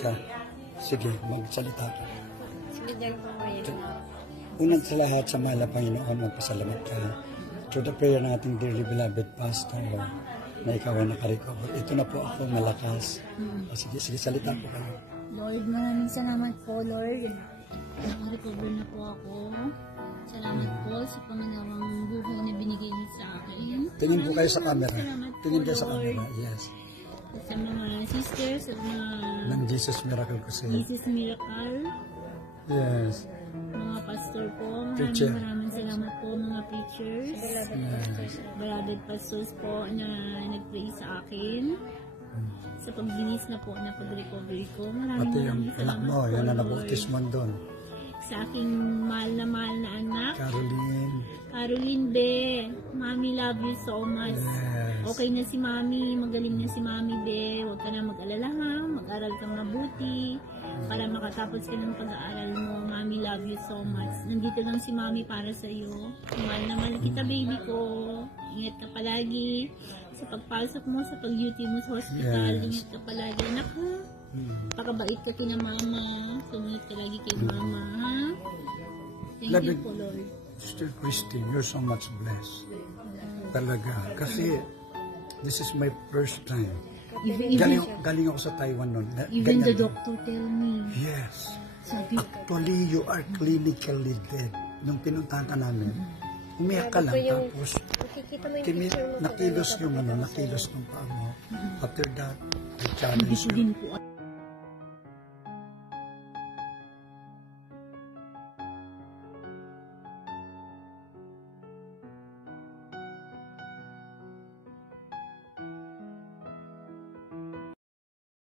ka. Sige, magsalita ka. Sige, dyan po kayo. Unang sa lahat, sa mahal na Panginoon, magpasalamat ka. Through the prayer ng ating dearly beloved pastor, na ikaw ay nakarecover. Ito na po ako, malakas. Sige, salita po kayo. Lord, maraming salamat po, Lord. Nakarecover na po ako. Salamat po sa pangalawang buhay na binigay niyo sa akin. Tingin po kayo sa camera. Tingin kayo sa Lord. camera, yes. Sa mga sisters, sa mga Ng Jesus Miracle Crusade. Jesus Miracle, Yes. mga pastor po, Preacher. maraming salamat po mga preachers, Yes. beloved pastors po na nag-pray sa akin sa pagbinis na po na pag-recovery ko. Pati Maraming yung anak salamat mo, po, yan na Lord. nabautis mo doon. Sa aking mahal na anak, Caroline Be, Mami love you so much. Yes. Okay na si Mami, magaling na si Mami Be, huwag ka na mag-alala ha, mag-aral kang mabuti para makatapos ka ng pag-aaral mo. Mami love you so much. Nandito lang si Mami para sa iyo. Mahal na mahal kita baby ko. Ingat ka palagi sa pagpasok mo, sa pag-duty mo sa hospital. Yes. Ingat ka palagi anak ha. Pakabait ka kina Mama. Sumunod ka lagi kay Mama ha. Thank Love you it. po Lord. Sister Christine, you're so much blessed. Talaga. Kasi, this is my first time. Galing ako sa Taiwan noon. Even the doctor tell me. Yes. Sabi, Actually, you are clinically dead. Nung pinuntahan ka namin, umiyak ka lang. Tapos, nakilos yung paa mo. After that, the challenge. hindi ko din po